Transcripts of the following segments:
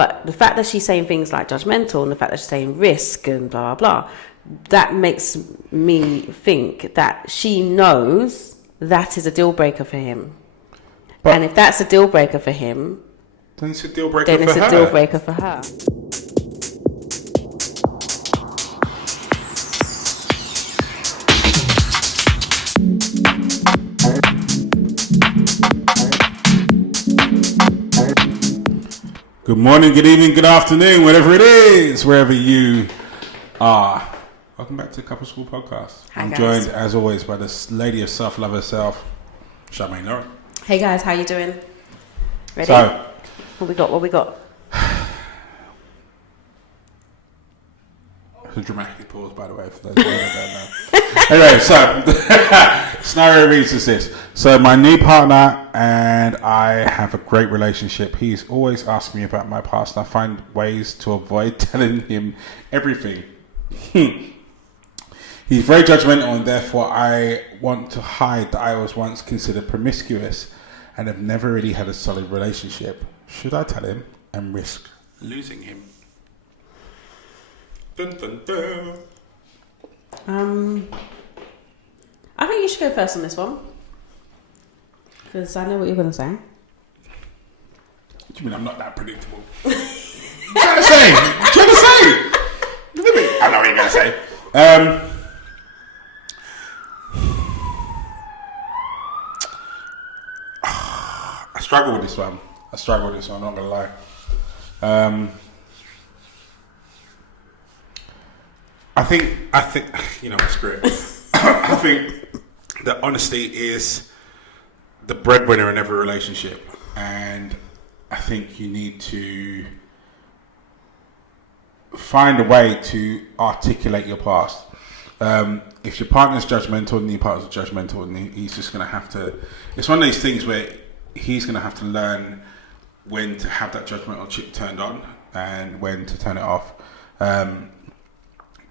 But the fact that she's saying things like judgmental and the fact that she's saying risk and blah, blah, blah, that makes me think that she knows that is a deal breaker for him. But, and if that's a deal breaker for him, then it's a deal breaker then it's a deal breaker for her. Good morning, good evening, good afternoon, whatever it is, wherever you are. Welcome back to the Couple School Podcast. Hi, I'm guys. joined, as always, by this lady of self-love herself, Charmaine Lauren. Hey guys, how you doing? Ready? So, what we got? It's a dramatic pause, by the way, for those who don't know. Anyway, so, scenario reads as this. So, my new partner and I have a great relationship. He's always asking me about my past, and I find ways to avoid telling him everything. He's very judgmental, and therefore I want to hide that I was once considered promiscuous and have never really had a solid relationship. Should I tell him and risk losing him? Dun, dun, dun. I think you should go first on this one because I know what you're going to say. What do you mean I'm not that predictable? What are you trying to say? What are you trying to say? I know what you're going to say. I struggle with this one. I'm not going to lie. I think, you know, screw it. I think that honesty is the breadwinner in every relationship. And I think you need to find a way to articulate your past. If your partner's judgmental and your partner's judgmental, and he's just going to have to... It's one of these things where he's going to have to learn when to have that judgmental chip turned on and when to turn it off.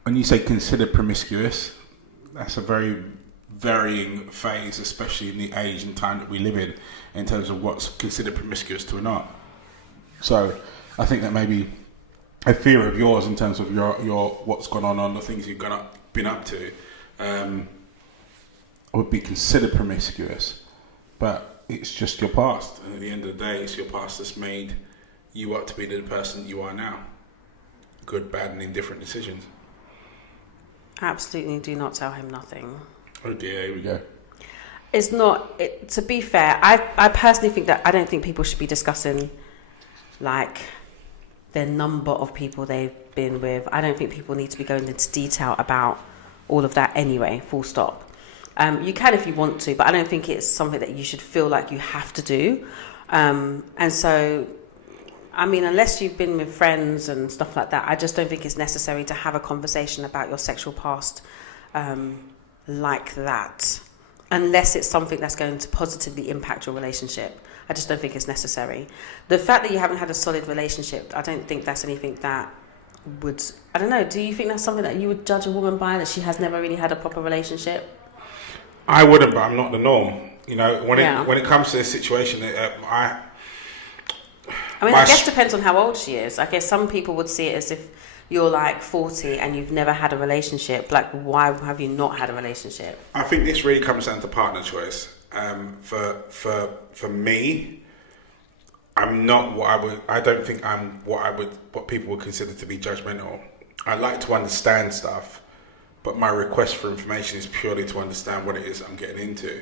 When you say consider promiscuous, that's a very varying phase, especially in the age and time that we live in terms of what's considered promiscuous to or not. So I think that maybe a fear of yours in terms of your what's gone on, the things you've been up to, would be considered promiscuous, but it's just your past. And at the end of the day, it's your past that's made you up to be the person you are now. Good, bad, and indifferent decisions. Absolutely do not tell him nothing. Oh dear, here we go. It's not, to be fair, I personally think that I don't think people should be discussing like the number of people they've been with. I don't think people need to be going into detail about all of that anyway, full stop. You can if you want to, but I don't think it's something that you should feel like you have to do. And so, I mean, unless you've been with friends and stuff like that, I just don't think it's necessary to have a conversation about your sexual past like that, unless it's something that's going to positively impact your relationship. I just don't think it's necessary. The fact that you haven't had a solid relationship, I don't think that's anything that would... I don't know, do you think that's something that you would judge a woman by, that she has never really had a proper relationship? I wouldn't, but I'm not the norm. You know, when it comes to this situation, I mean, I guess it depends on how old she is. I guess some people would see it as if you're like 40 and you've never had a relationship. Like, why have you not had a relationship? I think this really comes down to partner choice. For me, I'm not I don't think I'm what people would consider to be judgmental. I like to understand stuff, but my request for information is purely to understand what it is I'm getting into.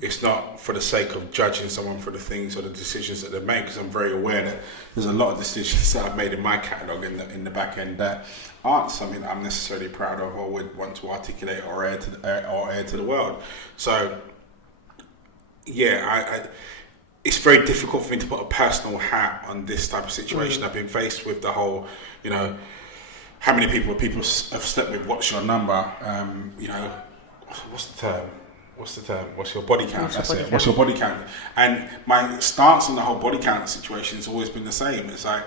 It's not for the sake of judging someone for the things or the decisions that they've made, because I'm very aware that there's a lot of decisions that I've made in my catalogue in the back end that aren't something that I'm necessarily proud of or would want to articulate or air to the world. So, yeah, it's very difficult for me to put a personal hat on this type of situation. I've been faced with the whole, you know, how many people have slept with, what's your number, you know, what's the term? What's your body count? What's your body count? And my stance on the whole body count situation has always been the same. It's like,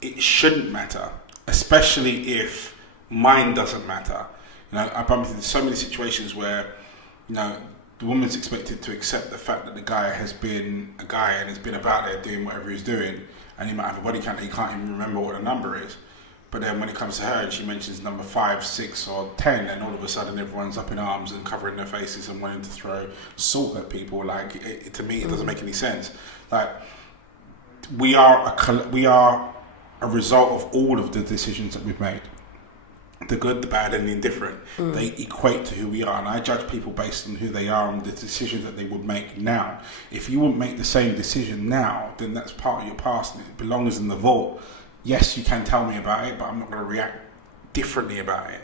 it shouldn't matter, especially if mine doesn't matter. You know, I've bumped into so many situations where, you know, the woman's expected to accept the fact that the guy has been a guy and has been about there doing whatever he's doing, and he might have a body count that he can't even remember what the number is. But then when it comes to her and she mentions number 5, 6 or 10, then all of a sudden everyone's up in arms and covering their faces and wanting to throw salt at people. Like, to me, it doesn't make any sense. Like, we are a result of all of the decisions that we've made. The good, the bad and the indifferent. They equate to who we are, and I judge people based on who they are and the decisions that they would make now. If you wouldn't make the same decision now, then that's part of your past and it belongs in the vault. Yes, you can tell me about it, but I'm not going to react differently about it.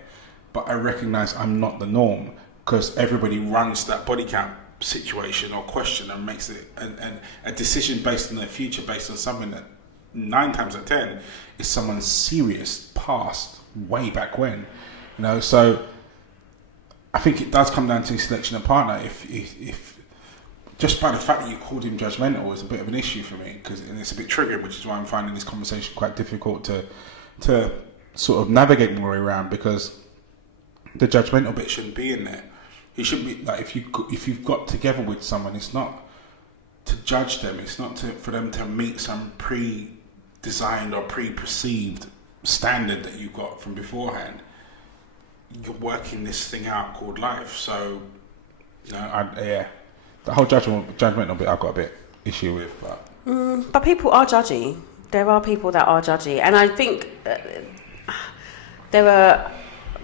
But I recognise I'm not the norm, because everybody runs that body count situation or question and makes it and a decision based on their future, based on something that 9 times out of 10 is someone's serious past, way back when. So I think it does come down to selection of partner. If just by the fact that you called him judgmental is a bit of an issue for me, and it's a bit triggering, which is why I'm finding this conversation quite difficult to sort of navigate my way around, because the judgmental bit shouldn't be in there. You should be like, if you've got together with someone, it's not to judge them. It's not for them to meet some pre-designed or pre-perceived standard that you got from beforehand. You're working this thing out called life. So, the whole judgmental bit I've got a bit issue with. But people are judgy. There are people that are judgy, and I think there are.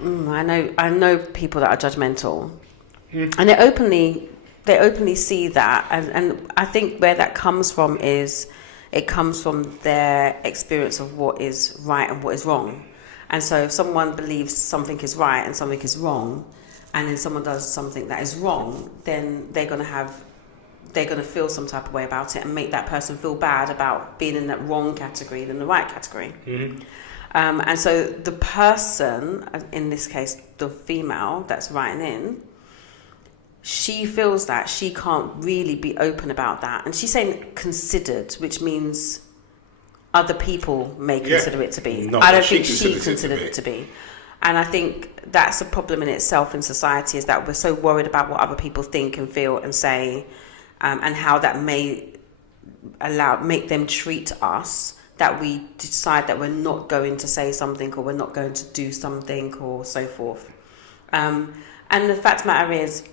I know people that are judgmental, and they openly see that, and I think where that comes from is it comes from their experience of what is right and what is wrong. And so if someone believes something is right and something is wrong, and then someone does something that is wrong, then they're going to feel some type of way about it and make that person feel bad about being in that wrong category than the right category. And so the person, in this case the female that's writing in, she feels that she can't really be open about that, and she's saying considered, which means other people may consider it to be. I don't think she considered it to be. And I think that's a problem in itself in society, is that we're so worried about what other people think and feel and say, and how that may make them treat us, that we decide that we're not going to say something, or we're not going to do something, or so forth. And the fact of the matter is,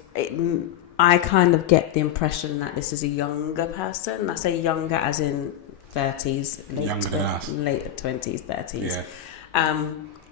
I kind of get the impression that this is a younger person. I say younger as in 30s, late 20s, 30s. Yeah.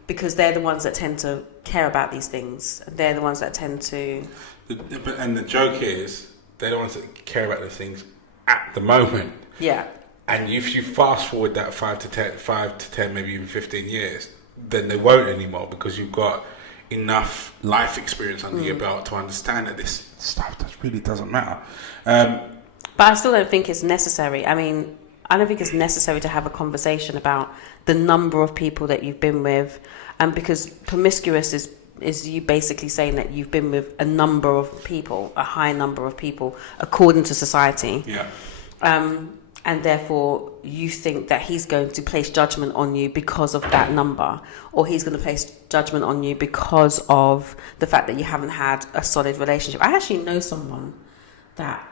Because they're the ones that tend to care about these things. They're the ones that tend to... And the joke is, they're the ones that care about these things at the moment. Yeah. And if you fast forward that 5 to 10, maybe even 15 years, then they won't anymore, because you've got enough life experience under your belt to understand that this stuff really doesn't matter. But I still don't think it's necessary. I mean, I don't think it's necessary to have a conversation about the number of people that you've been with, because promiscuous is you basically saying that you've been with a number of people, a high number of people, according to society. Yeah. And therefore you think that he's going to place judgment on you because of that number, or he's going to place judgment on you because of the fact that you haven't had a solid relationship. I actually know someone that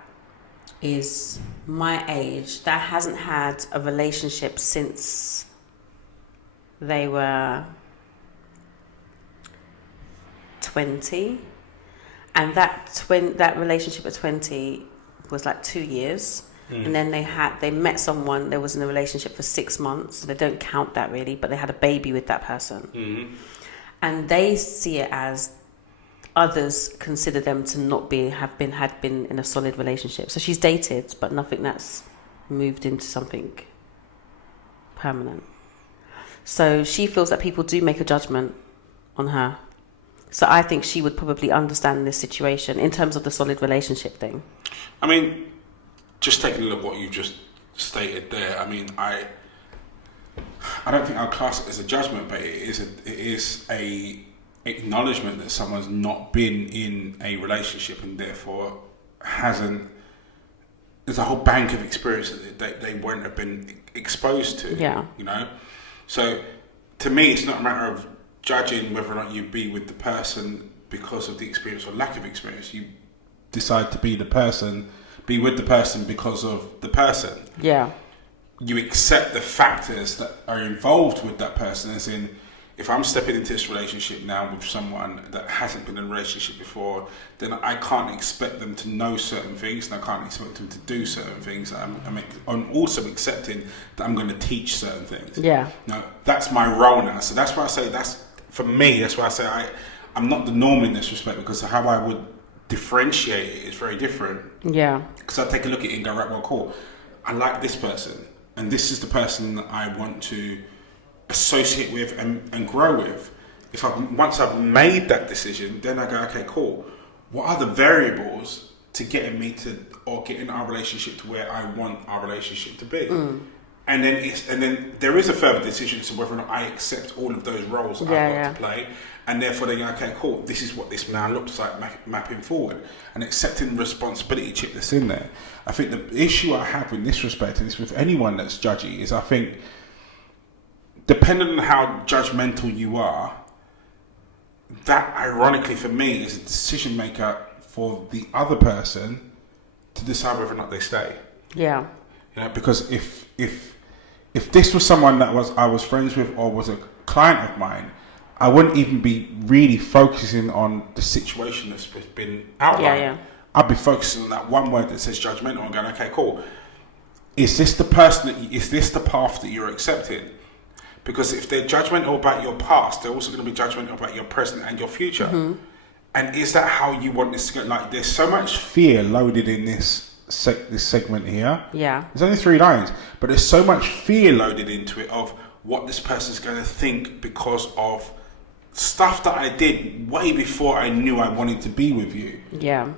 is my age that hasn't had a relationship since they were 20, and that relationship at 20 was like 2 years. And then they met someone, they was in a relationship for 6 months. They don't count that really, but they had a baby with that person. And they see it as others consider them to not have been in a solid relationship. So she's dated, but nothing that's moved into something permanent. So she feels that people do make a judgment on her. So I think she would probably understand this situation in terms of the solid relationship thing. I mean, just taking a look at what you just stated there, I mean, I don't think I'll class it as a judgment, but it is a acknowledgement that someone's not been in a relationship and therefore there's a whole bank of experience that they won't have been exposed to. Yeah. So to me, it's not a matter of judging whether or not you be with the person because of the experience or lack of experience. You decide to be with the person because of the person. Yeah. you accept the factors that are involved with that person, as in, if I'm stepping into this relationship now with someone that hasn't been in a relationship before, then I can't expect them to know certain things, and I can't expect them to do certain things. I'm also accepting that I'm going to teach certain things. Yeah. Now, that's my role now. So that's why I say for me, that's why I say I'm not the norm in this respect, because how I would differentiate it is very different. Yeah. Because I take a look at it and go, right, well, cool. I like this person, and this is the person that I want to associate with and grow with. Once I've made that decision, then I go, okay, cool. What are the variables to getting me to, or getting our relationship to where I want our relationship to be? And then there is a further decision to whether or not I accept all of those roles I've got to play, and therefore they go, okay, cool. This is what this now looks like mapping forward, and accepting the responsibility chip that's in there. I think the issue I have in this respect, and it's with anyone that's judgy, is I think, depending on how judgmental you are, that ironically for me is a decision maker for the other person to decide whether or not they stay. Yeah. You know, because if this was someone that I was friends with or was a client of mine, I wouldn't even be really focusing on the situation that's been outlined. Yeah. I'd be focusing on that one word that says judgmental and going, okay, cool. Is this the person is this the path that you're accepting? Because if they're judgmental about your past, they're also going to be judgmental about your present and your future. Mm-hmm. And is that how you want this to go? Like, there's so much fear loaded in this segment here. Yeah. There's only 3 lines, but there's so much fear loaded into it of what this person's going to think because of stuff that I did way before I knew I wanted to be with you. Yeah.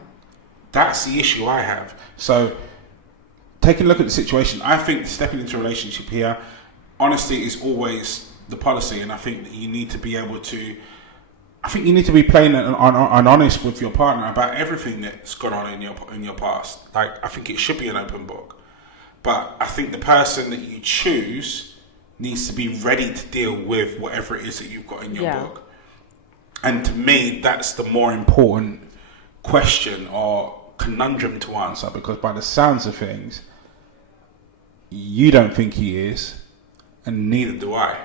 That's the issue I have. So, taking a look at the situation, I think stepping into a relationship here, honesty is always the policy, and I think that you need to be able to. I think you need to be plain and honest with your partner about everything that's gone on in your past. Like, I think it should be an open book, but I think the person that you choose needs to be ready to deal with whatever it is that you've got in your book. And to me, that's the more important question or conundrum to answer, because by the sounds of things, you don't think he is. And neither do I.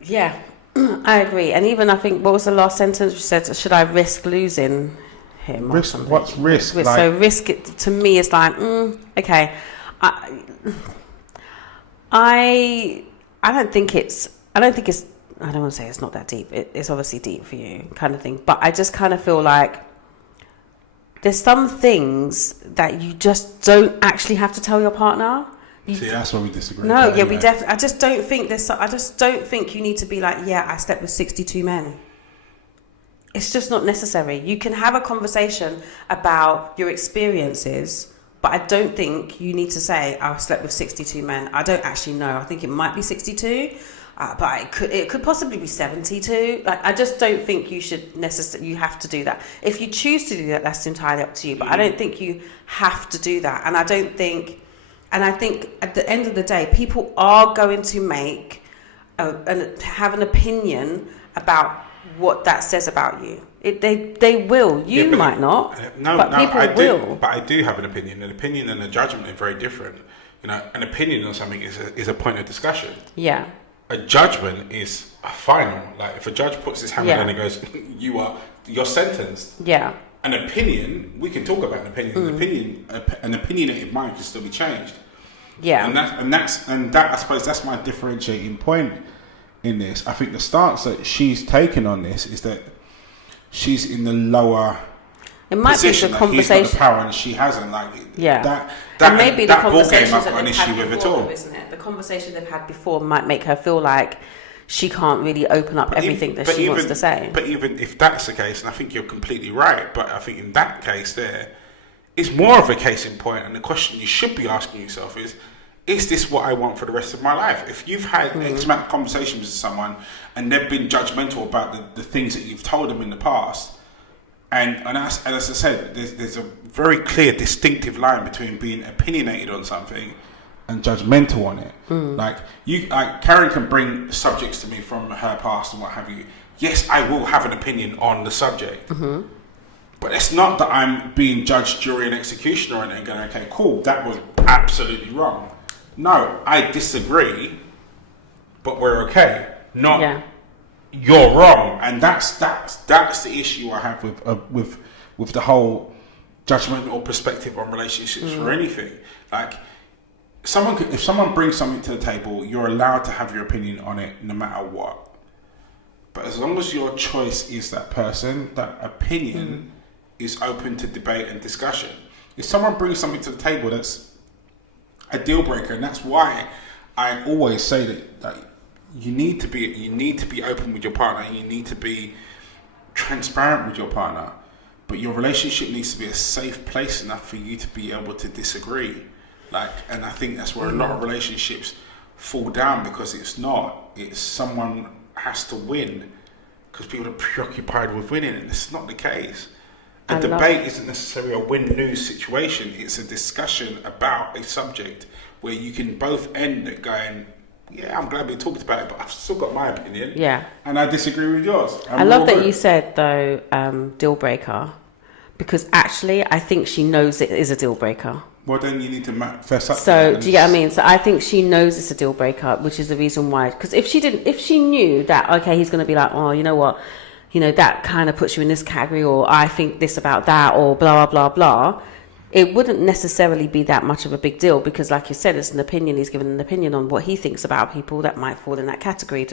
Yeah, I agree. And even I think, what was the last sentence you said? Should I risk losing him? Risk? What's risk? So risk to me is like, okay. I don't think it's. I don't want to say it's not that deep. It's obviously deep for you, kind of thing. But I just kind of feel like there's some things that you just don't actually have to tell your partner. See, that's where we disagree. No, yeah, we definitely. I just don't think I just don't think you need to be like, yeah, I slept with 62 men. It's just not necessary. You can have a conversation about your experiences, but I don't think you need to say, I slept with 62 men. I don't actually know. I think it might be 62, but it could possibly be 72. Like, I just don't think you should necessarily. You have to do that. If you choose to do that, that's entirely up to you. But I don't think you have to do that, and I don't think. And I think at the end of the day, people are going to make and have an opinion about what that says about you. They will. You might not. But people will. But I do have an opinion. An opinion and a judgment are very different. You know, an opinion on something is a point of discussion. Yeah. A judgment is a final. Like, if a judge puts his hammer down and goes, you're sentenced. Yeah. An opinion, we can talk about an opinion. An opinionated mind can still be changed. Yeah. And that I suppose that's my differentiating point in this. I think the stance that she's taken on this is that she's in the lower position, that he's got the power and she hasn't. Like, that and maybe that the ball game conversations I've that got an they've issue had with before, at all. isn't it? The conversation they've had before might make her feel like she can't really open up everything that she wants to say. But even if that's the case, and I think you're completely right, but I think in that case there, it's more of a case in point, and the question you should be asking yourself is this what I want for the rest of my life? If you've had X amount of conversations with someone and they've been judgmental about the things that you've told them in the past, and as I said, there's a very clear distinctive line between being opinionated on something and judgmental on it. Like, Karen can bring subjects to me from her past and what have you. Yes, I will have an opinion on the subject. But it's not that I'm being judged, jury and executioner on it and going, okay, cool, that was absolutely wrong. No, I disagree, but we're okay. Not you're wrong, and that's the issue I have with the whole judgment or perspective on relationships or anything. Like, if someone brings something to the table, you're allowed to have your opinion on it, no matter what. But as long as your choice is that person, that opinion is open to debate and discussion. If someone brings something to the table that's a deal breaker, and that's why I always say that you need to be open with your partner, and you need to be transparent with your partner. But your relationship needs to be a safe place enough for you to be able to disagree. And I think that's where a lot of relationships fall down, because it's someone has to win, because people are preoccupied with winning, and it's not the case. A debate isn't necessarily a win-lose situation. It's a discussion about a subject where you can both end it going, yeah, I'm glad we talked about it, but I've still got my opinion. Yeah. And I disagree with yours. I love that you said, though, deal breaker, because actually I think she knows it is a deal breaker. Well, then you need to fess up. So, do you get what I mean? So I think she knows it's a deal breaker, which is the reason why. Because if she knew that, okay, he's going to be like, oh, you know what, that kind of puts you in this category, or I think this about that, or blah, blah, blah, blah, it wouldn't necessarily be that much of a big deal, because like you said, it's an opinion. He's given an opinion on what he thinks about people that might fall in that category.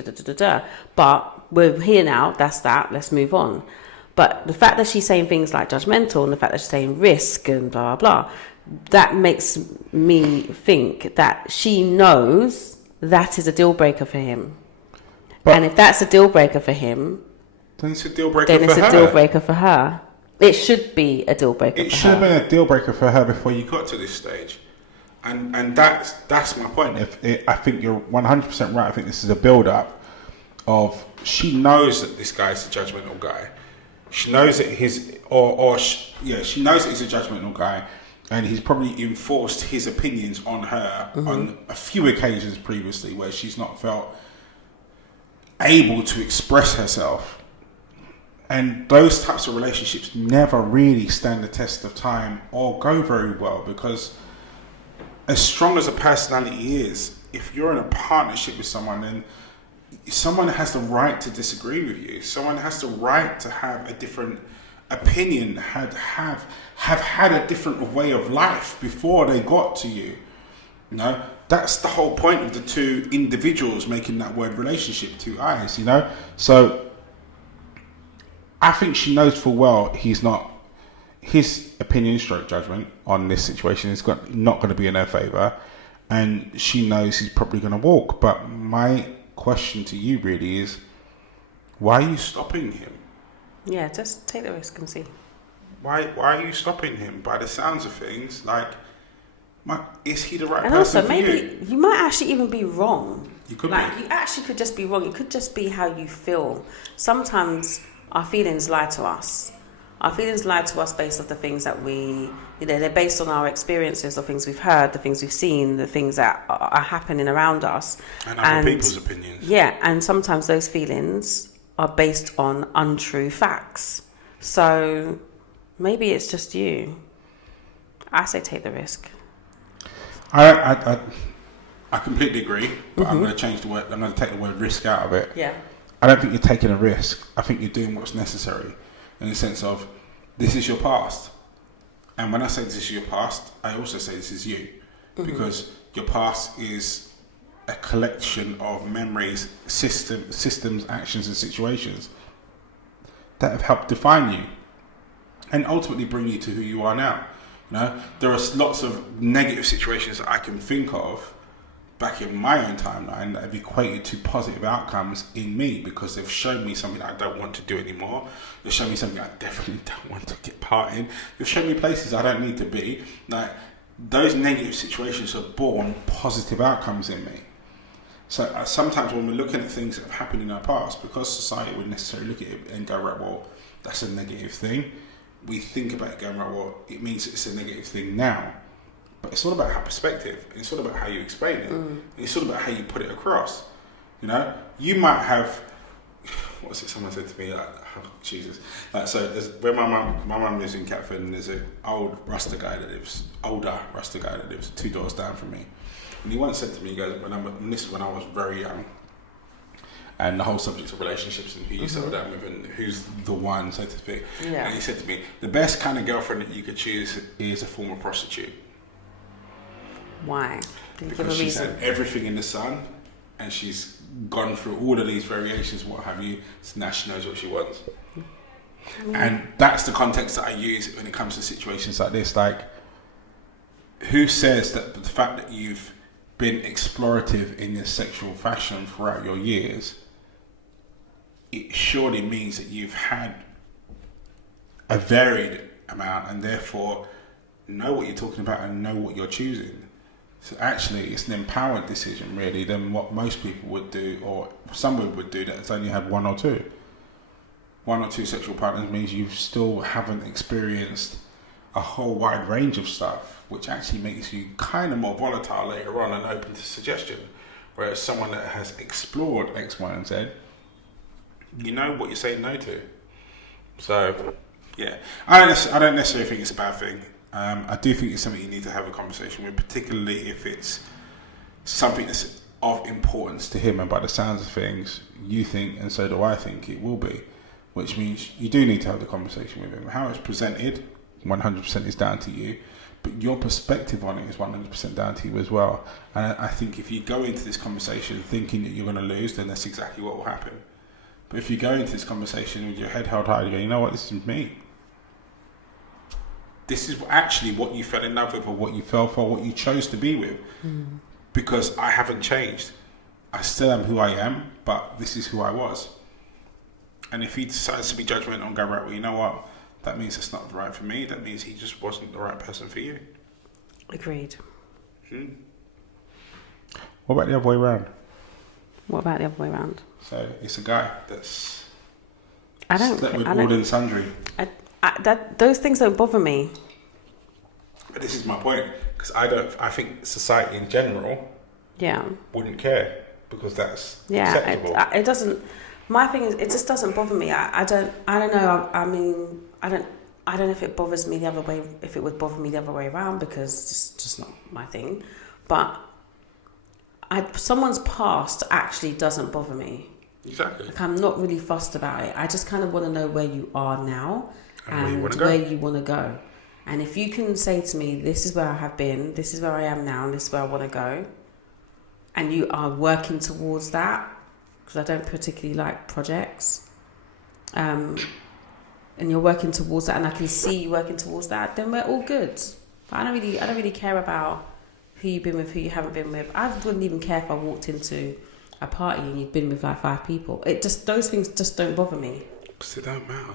But we're here now. That's that. Let's move on. But the fact that she's saying things like judgmental, and the fact that she's saying risk and blah, blah, blah, that makes me think that she knows that is a deal breaker for him. But, and if that's a deal breaker for him, then it's a deal breaker then it's a deal breaker for her. It should be a deal breaker for her. It should have been a deal breaker for her before you got to this stage. And that's my point. I think you're 100% right. I think this is a build-up of, she knows that this guy's a judgmental guy. She knows that she knows that he's a judgmental guy, and he's probably enforced his opinions on her on a few occasions previously where she's not felt able to express herself. And those types of relationships never really stand the test of time or go very well, because as strong as a personality is, if you're in a partnership with someone, then someone has the right to disagree with you. Someone has the right to have a different opinion, have had a different way of life before they got to you. That's the whole point of the two individuals making that word relationship, two eyes, So I think she knows full well his opinion stroke judgment on this situation is not going to be in her favour, and she knows he's probably going to walk. But my question to you really is, why are you stopping him? Yeah, just take the risk and see. Why are you stopping him? By the sounds of things, is he the right and person also, for maybe you might actually even be wrong. You could be. You actually could just be wrong. It could just be how you feel. Sometimes our feelings lie to us. Our feelings lie to us based off the things that they're based on our experiences, the things we've heard, the things we've seen, the things that are happening around us. And other people's opinions. Yeah, and sometimes those feelings are based on untrue facts. So maybe it's just you. I say take the risk. I completely agree, but I'm going to change the word. I'm going to take the word risk out of it. Yeah. I don't think you're taking a risk. I think you're doing what's necessary, in the sense of, this is your past. And when I say this is your past, I also say this is you. Because your past is a collection of memories, systems, actions and situations that have helped define you and ultimately bring you to who you are now. There are lots of negative situations that I can think of back in my own timeline that have equated to positive outcomes in me, because they've shown me something I don't want to do anymore. They've shown me something I definitely don't want to get part in. They've shown me places I don't need to be. Those negative situations have born positive outcomes in me. So sometimes when we're looking at things that have happened in our past, because society would necessarily look at it and go, right, well, that's a negative thing. We think about it going, right, well, it means it's a negative thing now. But it's all about how perspective. It's all about how you explain it. It's all about how you put it across. You might have what's it? Someone said to me, like, oh, Jesus. Like, so where my mum lives in Catford, and there's an older Rasta guy that lives 2 doors down from me. And he once said to me, he goes, this is when I was very young, and the whole subject of relationships and who you settle down with and who's the one, so to speak. Yeah. And he said to me, the best kind of girlfriend that you could choose is a former prostitute. Why? Did you give a Because she's reason? had everything in the sun, and she's gone through all of these variations, what have you, so now she knows what she wants. And that's the context that I use when it comes to situations like this. Like, who says that the fact that you've been explorative in your sexual fashion throughout your years, it surely means that you've had a varied amount and therefore know what you're talking about and know what you're choosing. So actually it's an empowered decision really than what most people would do, or someone would do that's only had one or two. One or two sexual partners means you still haven't experienced a whole wide range of stuff, which actually makes you kind of more volatile later on and open to suggestion. Whereas someone that has explored X, Y, and Z, you know what you're saying no to. So, yeah. I don't necessarily think it's a bad thing. I do think it's something you need to have a conversation with, particularly if it's something that's of importance to him, and by the sounds of things, you think, and so do I think it will be, which means you do need to have the conversation with him. How it's presented, 100% is down to you, but your perspective on it is 100% down to you as well. And I think if you go into this conversation thinking that you're going to lose, then that's exactly what will happen. But if you go into this conversation with your head held high, you go, you know what, this is me. This is actually what you fell in love with, or what you fell for, what you chose to be with. Because I haven't changed. I still am who I am, but this is who I was. And if he decides to be judgmental and go, right, well, you know what, that means it's not right for me. That means he just wasn't the right person for you. Agreed. What about the other way around? What about the other way around? So it's a guy that's I don't. slept with I all don't. and sundry. Those things don't bother me. But this is my point, because I think society in general Yeah. wouldn't care, because that's Yeah. acceptable. It doesn't. My thing is, it just doesn't bother me. I don't know. I mean, I don't know if it bothers me the other way. If it would bother me the other way around, because it's just not my thing. But someone's past actually doesn't bother me. Exactly. Like, I'm not really fussed about it. I just kind of want to know where you are now and where you want to go. And if you can say to me, this is where I have been, this is where I am now, and this is where I want to go, and you are working towards that, because I don't particularly like projects, and you're working towards that, and I can see you working towards that, then we're all good. But I don't really care about who you've been with, who you haven't been with. I wouldn't even care if I walked into a party and you'd been with like 5 people. Those things just don't bother me. Because they don't matter.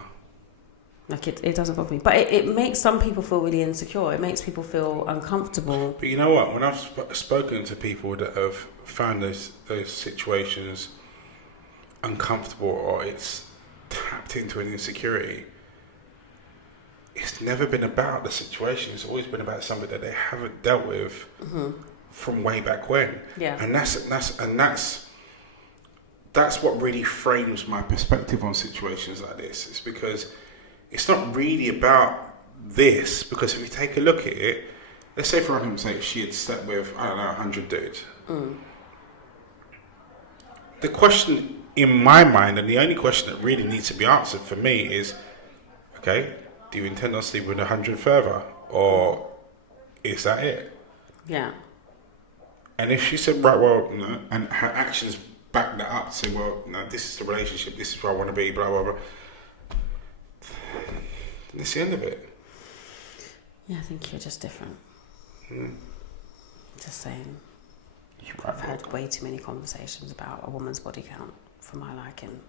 Like it doesn't bother me. But it makes some people feel really insecure. It makes people feel uncomfortable. But you know what? When I've spoken to people that have found those situations uncomfortable, or it's tapped into an insecurity, it's never been about the situation. It's always been about somebody that they haven't dealt with from way back when. Yeah. And that's what really frames my perspective on situations like this. It's because it's not really about this. Because if you take a look at it, let's say for argument's sake, she had slept with, 100 dudes. The question in my mind, and the only question that really needs to be answered for me is, okay, do you intend on sleeping with 100 further? Or is that it? Yeah. And if she said, right, well, no, and her actions back that up, say, well, no, this is the relationship, this is where I want to be, blah, blah, blah. And it's the end of it. Yeah, I think you're just different. Just saying. I've had way too many conversations about a woman's body count for my liking.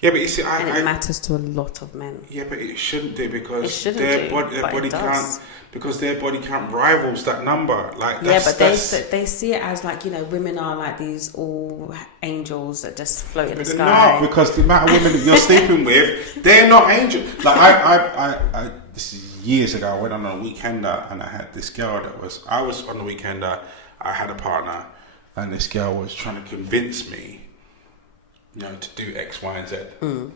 Yeah, but you see, it matters to a lot of men. Yeah, but it shouldn't do, because their body count, because their body count rivals that number. Like, they see it as like, women are like these all angels that just float in the sky. They're not, because the amount of women that you're sleeping with, they're not angels. Like I this is years ago. I went on a weekender and I had this girl I was on the weekender. I had a partner, and this girl was trying to convince me to do X, Y, and Z. And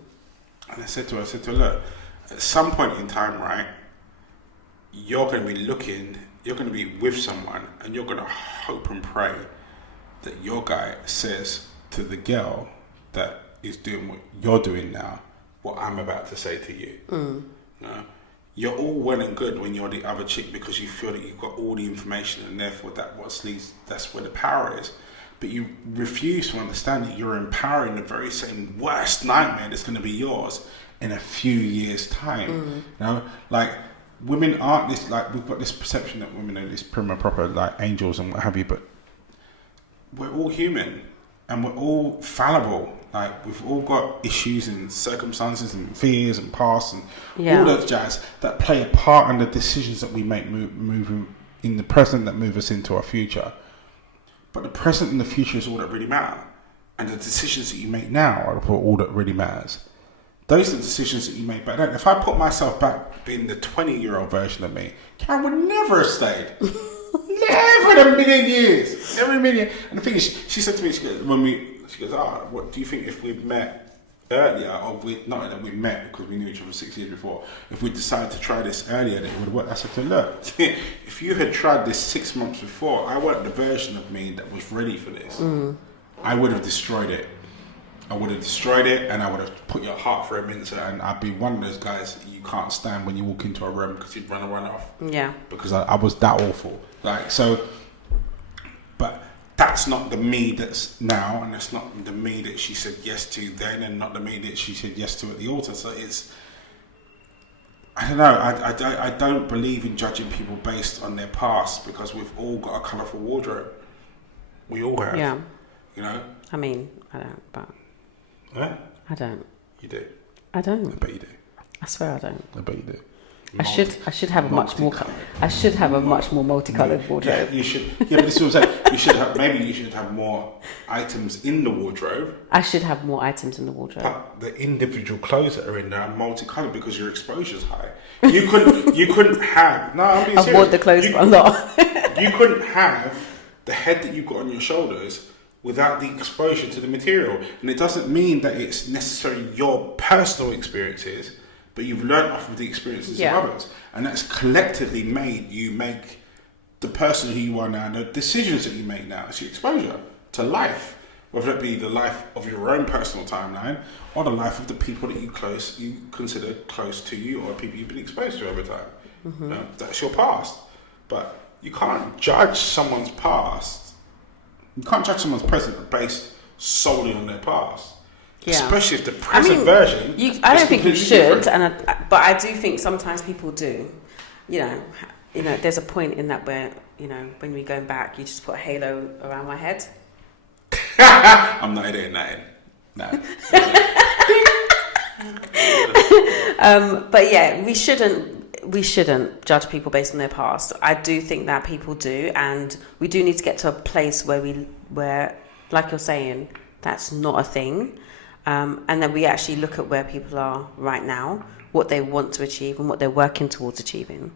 I said to her, look, at some point in time, right, you're going to be looking, you're going to be with someone, and you're going to hope and pray that your guy says to the girl that is doing what you're doing now, what I'm about to say to you. You know? You're all well and good when you're the other chick because you feel that you've got all the information and therefore that's where the power is. But you refuse to understand that you're empowering the very same worst nightmare that's going to be yours in a few years' time. You know, like women aren't this, like we've got this perception that women are this prim and proper, like angels and what have you, but we're all human and we're all fallible. Like we've all got issues and circumstances and fears and past and all that jazz that play a part in the decisions that we make moving in the present that move us into our future. But the present and the future is all that really matter. And the decisions that you make now are all that really matters. Those are the decisions that you make back then. If I put myself back being the 20-year-old version of me, Karen would never have stayed. Never in a million years. Never in a million. And the thing is, she said to me, she goes, what do you think if we'd met earlier, or not that we met because we knew each other 6 years before, if we decided to try this earlier, that it would work? I said to her, look, if you had tried this 6 months before, I weren't the version of me that was ready for this. I would have destroyed it. I would have destroyed it, and I would have put your heart for a mincer, and I'd be one of those guys that you can't stand when you walk into a room because you'd run off. Yeah. Because I was that awful. Like, so, but that's not the me that's now, and that's not the me that she said yes to then, and not the me that she said yes to at the altar. So it's, I don't know, I don't believe in judging people based on their past, because we've all got a colourful wardrobe. We all have. Yeah. You know? I mean, I don't, but... Huh? I don't. You do? I don't. I bet you do. I swear I don't. I bet you do. I should have a much more multicolored wardrobe. Yeah, you should. Yeah, but this is what I'm saying. You should have more items in the wardrobe. I should have more items in the wardrobe. But the individual clothes that are in there are multicolored because your exposure's high. You couldn't have. No, I'm being serious. I've worn the clothes for a lot. You couldn't have the head that you've got on your shoulders without the exposure to the material. And it doesn't mean that it's necessarily your personal experiences, but you've learned off of the experiences of others. And that's collectively made you make the person who you are now, the decisions that you make now. It's your exposure to life, whether it be the life of your own personal timeline or the life of the people that you consider close to you, or people you've been exposed to over time. You know, that's your past. But you can't judge someone's past. You can't judge someone's present based solely on their past. Yeah. Especially if the present version. I don't think you should, but I do think sometimes people do. You know, there's a point in that where, when we're going back, you just put a halo around my head. I'm not editing that in. No. But yeah, we shouldn't judge people based on their past. I do think that people do, and we do need to get to a place where, like you're saying, that's not a thing. And then we actually look at where people are right now, what they want to achieve, and what they're working towards achieving.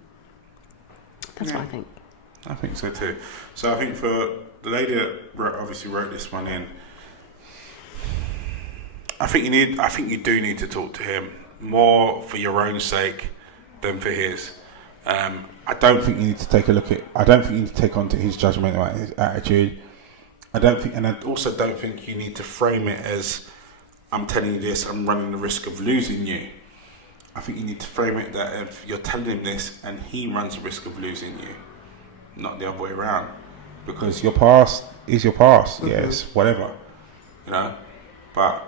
That's what I think. I think so too. So I think for the lady that obviously wrote this one in, I think you do need to talk to him more for your own sake than for his. I don't think you need to take a look at. I don't think you need to take on to his judgment about his attitude. And I also don't think you need to frame it as, I'm telling you this, I'm running the risk of losing you. I think you need to frame it that if you're telling him this and he runs the risk of losing you, not the other way around. Because your past is your past, yes, whatever. But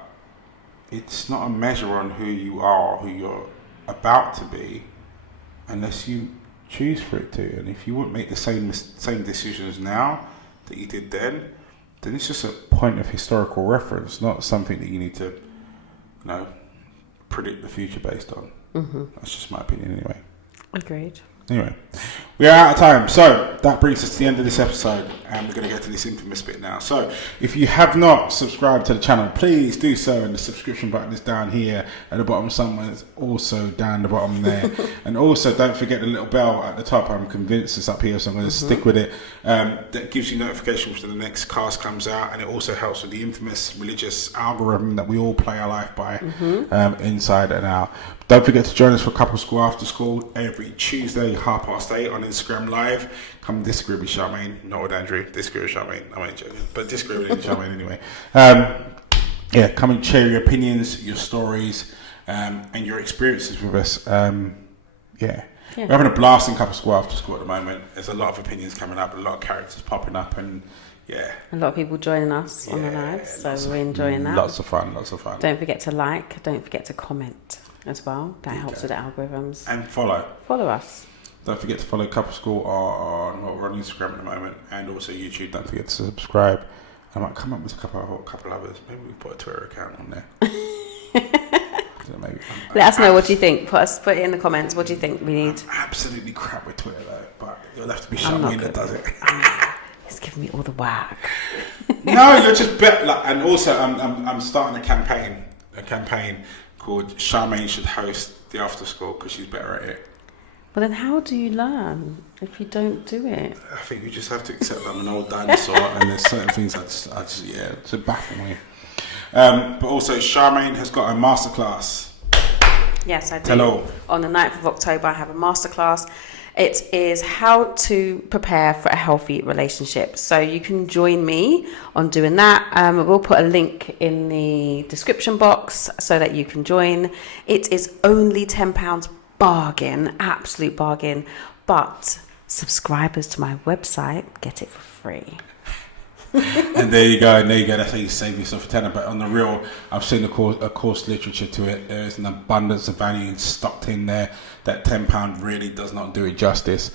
it's not a measure on who you are, who you're about to be, unless you choose for it to. And if you wouldn't make the same decisions now that you did then it's just a point of historical reference, not something that you need to, predict the future based on. That's just my opinion anyway. Agreed. Anyway, We are out of time, so that brings us to the end of this episode, and we're going to get to this infamous bit now. So, if you have not subscribed to the channel, please do so, and the subscription button is down here at the bottom somewhere. It's also down the bottom there. And also, don't forget the little bell at the top. I'm convinced it's up here, so I'm going to stick with it. That gives you notifications when the next cast comes out, and it also helps with the infamous religious algorithm that we all play our life by, inside and out. Don't forget to join us for Couple School After School every Tuesday, 8:30 on Instagram Live. Come disagree with Charmaine, not with Andrew. Disagree with Charmaine. I ain't joking, but disagree with Charmaine anyway. Yeah, come and share your opinions, your stories, and your experiences with us. Yeah. We're having a blast in Couple School After School at the moment. There's a lot of opinions coming up, a lot of characters popping up, and yeah. A lot of people joining us on the live, so we're enjoying that. Lots of fun. Don't forget to like, don't forget to comment as well. That helps with the algorithms. And follow. Follow us. Don't forget to follow Couple School we're on Instagram at the moment, and also YouTube. Don't forget to subscribe. I might come up with a couple others. Maybe we put a Twitter account on there. Maybe. Let us know what you think. Put it in the comments. What do you think we need? I'm absolutely crap with Twitter though, but you'll have to be Charmaine that does it. It's giving me all the whack. No, you're just and also I'm starting a campaign called Charmaine should host the after school because she's better at it. But then how do you learn if you don't do it? I think you just have to accept I'm an old dinosaur, and there's certain things I just to baffle me. But also, Charmaine has got a masterclass. Yes, I do. Hello. On the 9th of October, I have a masterclass. It is how to prepare for a healthy relationship. So you can join me on doing that. We'll put a link in the description box so that you can join. It is only £10. Bargain, absolute bargain. But subscribers to my website get it for free. And there you go. That's how you save yourself a tenner. But on the real, I've seen a course literature to it. There is an abundance of value stocked in there. That £10 really does not do it justice.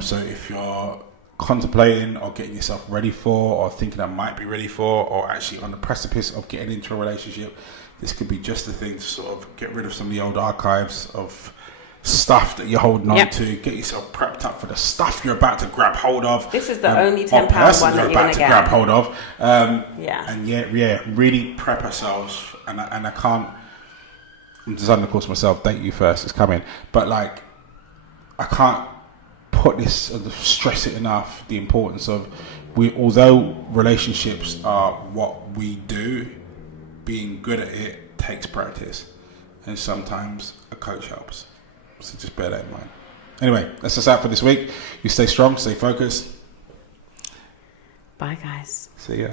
So if you're contemplating or getting yourself ready for, or thinking I might be ready for, or actually on the precipice of getting into a relationship, this could be just the thing to sort of get rid of some of the old archives of stuff that you're holding on to, get yourself prepped up for the stuff you're about to grab hold of. This is the only £10 one that you're about to grab hold of. And really prep ourselves. And I can't. I'm designing the course myself. Date you first is coming, but like I can't put this stress it enough. The importance of although relationships are what we do, being good at it takes practice, and sometimes a coach helps. So just bear that in mind. Anyway, that's us out for this week. You stay strong, stay focused. Bye, guys. See ya.